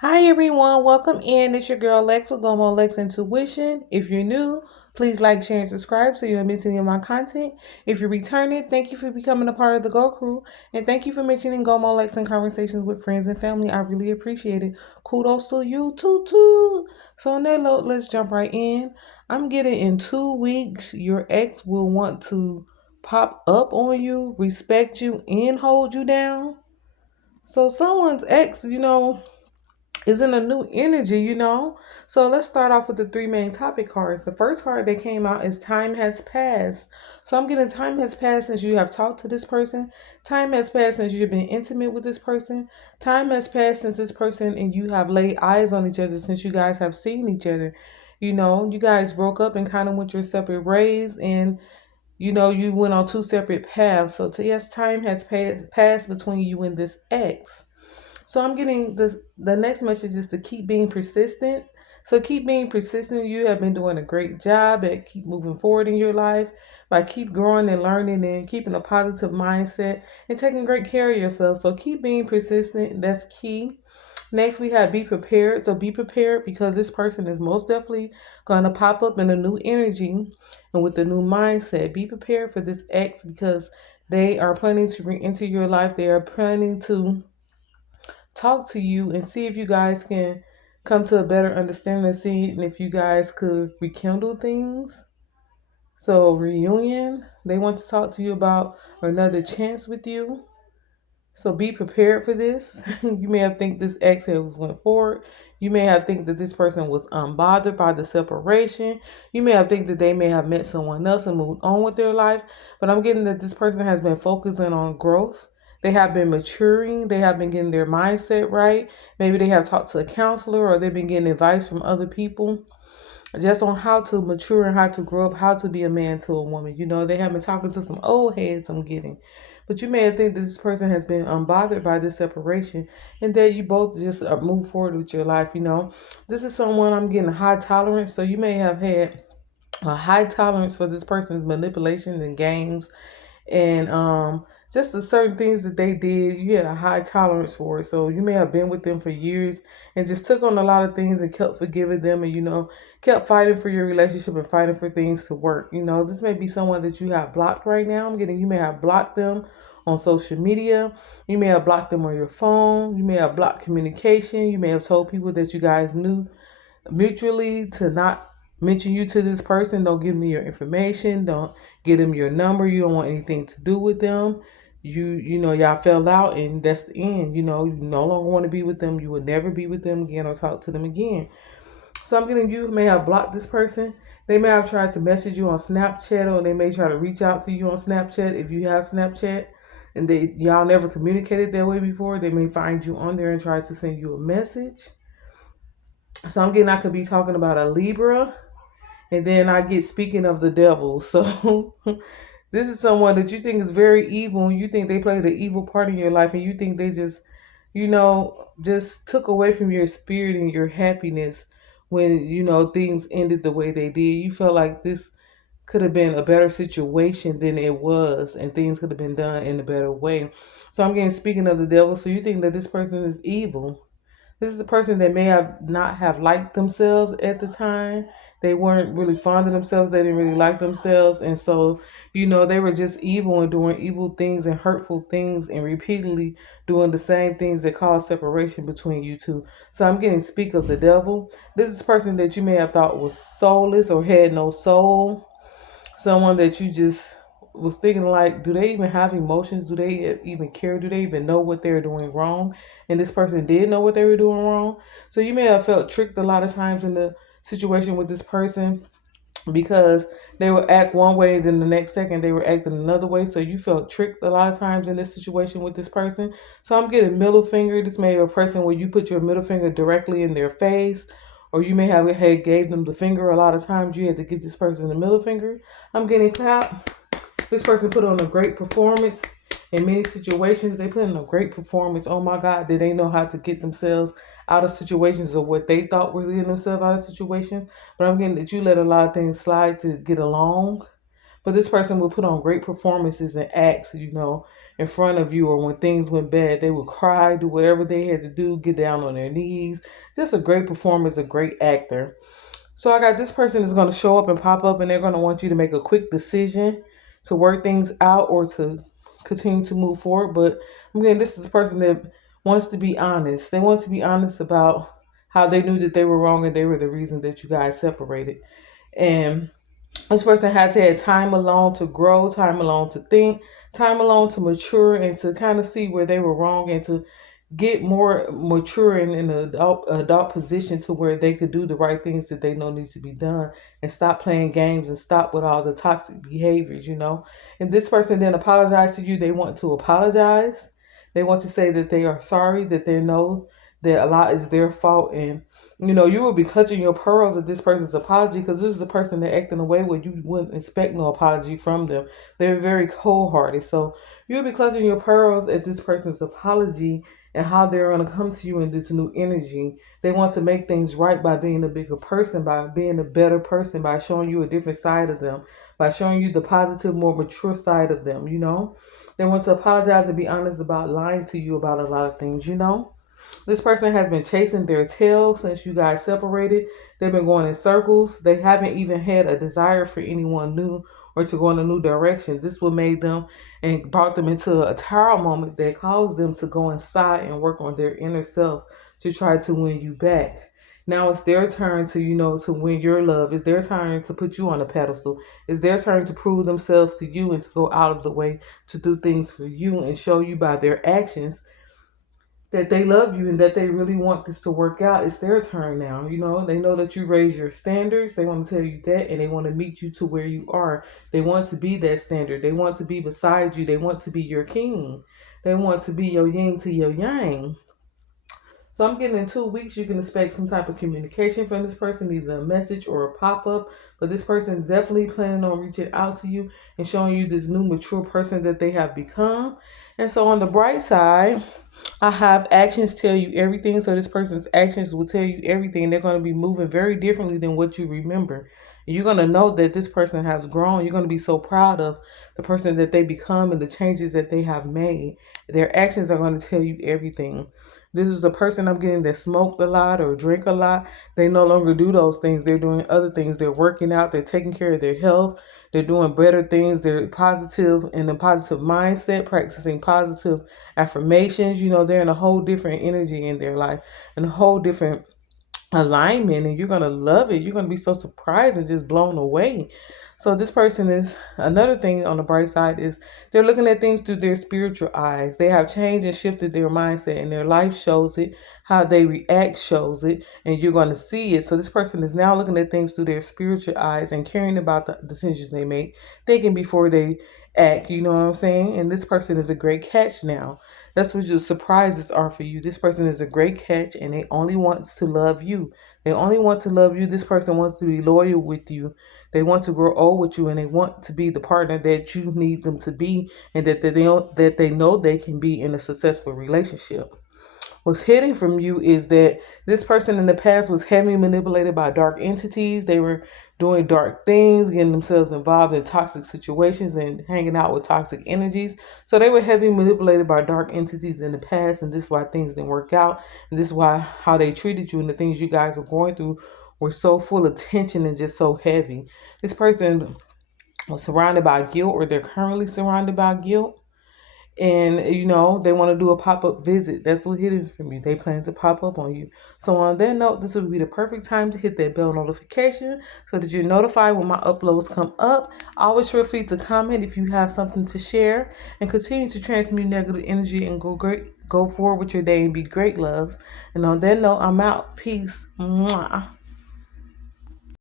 Hi everyone, welcome in. It's your girl Lex with Gomo Lex Intuition. If you're new, please like, share, and subscribe so you don't miss any of my content. If you're returning, thank you for becoming a part of the Go Crew, and thank you for mentioning Gomo Lex in conversations with friends and family. I really appreciate it. Kudos to you, too. So on that note, let's jump right in. I'm getting in 2 weeks, your ex will want to pop up on you, respect you, and hold you down. So someone's ex, is in a new energy. So let's start off with the three main topic cards. The first card that came out is time has passed. So I'm getting time has passed since you have talked to this person. Time has passed since you've been intimate with this person. Time has passed since this person and you have laid eyes on each other since you guys have seen each other. You guys broke up and kind of went your separate ways and you went on two separate paths. So yes, time has passed between you and this ex. So I'm getting this. The next message is to keep being persistent. So keep being persistent. You have been doing a great job at keep moving forward in your life by keep growing and learning and keeping a positive mindset and taking great care of yourself. So keep being persistent. That's key. Next, we have be prepared. So be prepared because this person is most definitely going to pop up in a new energy and with a new mindset. Be prepared for this ex because they are planning to re-enter your life. They are planning to talk to you and see if you guys can come to a better understanding and see if you guys could rekindle things. So reunion, they want to talk to you about another chance with you. So be prepared for this. You may have think this ex has went forward. You may have think that this person was unbothered by the separation. You may have think that they may have met someone else and moved on with their life. But I'm getting that this person has been focusing on growth. They have been maturing. They have been getting their mindset right. Maybe they have talked to a counselor or they've been getting advice from other people just on how to mature and how to grow up, how to be a man to a woman. They have been talking to some old heads, I'm getting. But you may have think that this person has been unbothered by this separation and that you both just move forward with your life. This is someone I'm getting high tolerance. So you may have had a high tolerance for this person's manipulations and games and just the certain things that they did, you had a high tolerance for it. So you may have been with them for years and just took on a lot of things and kept forgiving them and kept fighting for your relationship and fighting for things to work. This may be someone that you have blocked right now. I'm getting, you may have blocked them on social media. You may have blocked them on your phone. You may have blocked communication. You may have told people that you guys knew mutually to not mention you to this person. Don't give them your information. Don't give them your number. You don't want anything to do with them. Y'all fell out and that's the end. You no longer want to be with them. You will never be with them again or talk to them again. So I'm getting, you may have blocked this person. They may have tried to message you on Snapchat or they may try to reach out to you on Snapchat if you have Snapchat and y'all never communicated that way before. They may find you on there and try to send you a message. So I'm getting, I could be talking about a Libra, and then I get speaking of the devil. So this is someone that you think is very evil, and you think they played the evil part in your life, and you think they just, just took away from your spirit and your happiness when, things ended the way they did. You felt like this could have been a better situation than it was, and things could have been done in a better way. So I'm getting speaking of the devil. So you think that this person is evil. This is a person that may have not have liked themselves at the time. They weren't really fond of themselves. They didn't really like themselves. And so, they were just evil and doing evil things and hurtful things and repeatedly doing the same things that caused separation between you two. So I'm getting speak of the devil. This is a person that you may have thought was soulless or had no soul. Someone that you just was thinking like, do they even have emotions? Do they even care? Do they even know what they're doing wrong? And this person did know what they were doing wrong. So you may have felt tricked a lot of times in the situation with this person because they would act one way, then the next second they were acting another way. So you felt tricked a lot of times in this situation with this person. So I'm getting middle finger. This may be a person where you put your middle finger directly in their face, or you may have had gave them the finger. A lot of times you had to give this person the middle finger. I'm getting clapped. This person put on a great performance. In many situations, they put in a great performance. Oh my God, did they know how to get themselves out of situations or what they thought was getting themselves out of situations? But I'm getting that you let a lot of things slide to get along. But this person will put on great performances and acts, in front of you, or when things went bad, they would cry, do whatever they had to do, get down on their knees. Just a great performer, a great actor. So I got this person is going to show up and pop up, and they're going to want you to make a quick decision to work things out or to continue to move forward. But again, this is a person that wants to be honest. They want to be honest about how they knew that they were wrong and they were the reason that you guys separated. And this person has had time alone to grow, time alone to think, time alone to mature, and to kind of see where they were wrong, and to get more mature and in an adult position to where they could do the right things that they know need to be done, and stop playing games and stop with all the toxic behaviors. And this person then apologize to you. They want to apologize. They want to say that they are sorry, that they know that a lot is their fault, and you will be clutching your pearls at this person's apology, because this is a person that acting in a way where you wouldn't expect no apology from them. They're very cold-hearted. So you'll be clutching your pearls at this person's apology and how they're going to come to you in this new energy. They want to make things right by being a bigger person, by being a better person, by showing you a different side of them, by showing you the positive, more mature side of them. They want to apologize and be honest about lying to you about a lot of things. This person has been chasing their tail since you guys separated. They've been going in circles. They haven't even had a desire for anyone new or to go in a new direction. This will made them and brought them into a tower moment that caused them to go inside and work on their inner self to try to win you back. Now it's their turn to win your love. It's their turn to put you on a pedestal. It's their turn to prove themselves to you and to go out of the way to do things for you and show you by their actions that they love you and that they really want this to work out. It's their turn now. They know that you raise your standards. They want to tell you that, and they want to meet you to where you are. They want to be that standard. They want to be beside you. They want to be your king. They want to be your yin to your yang. So I'm getting in 2 weeks, you can expect some type of communication from this person, either a message or a pop-up. But this person is definitely planning on reaching out to you and showing you this new mature person that they have become. And so on the bright side, I have actions tell you everything. So this person's actions will tell you everything. They're going to be moving very differently than what you remember. And you're going to know that this person has grown. You're going to be so proud of the person that they become and the changes that they have made. Their actions are going to tell you everything. This is a person I'm getting that smoked a lot or drink a lot. They no longer do those things. They're doing other things. They're working out. They're taking care of their health. They're doing better things. They're positive in a positive mindset, practicing positive affirmations. They're in a whole different energy in their life and a whole different alignment, and you're going to love it. You're going to be so surprised and just blown away. So this person is, another thing on the bright side is they're looking at things through their spiritual eyes. They have changed and shifted their mindset, and their life shows it. How they react shows it, and you're going to see it. So this person is now looking at things through their spiritual eyes and caring about the decisions they make, thinking before they act. You know what I'm saying? And this person is a great catch now. That's what your surprises are for you. This person is a great catch, and they only want to love you. They only want to love you. This person wants to be loyal with you. They want to grow old with you, and they want to be the partner that you need them to be, and that they know they can be in a successful relationship. What's hidden from you is that this person in the past was heavily manipulated by dark entities. They were doing dark things, getting themselves involved in toxic situations and hanging out with toxic energies. So they were heavily manipulated by dark entities in the past, and this is why things didn't work out. And this is why how they treated you and the things you guys were going through were so full of tension and just so heavy. This person was surrounded by guilt, or they're currently surrounded by guilt. And they want to do a pop-up visit. That's what it is from you. They plan to pop up on you. So on that note, this would be the perfect time to hit that bell notification so that you're notified when my uploads come up. Always feel free to comment if you have something to share, and continue to transmute negative energy and go forward with your day and be great, loves. And on that note, I'm out. Peace. Mwah.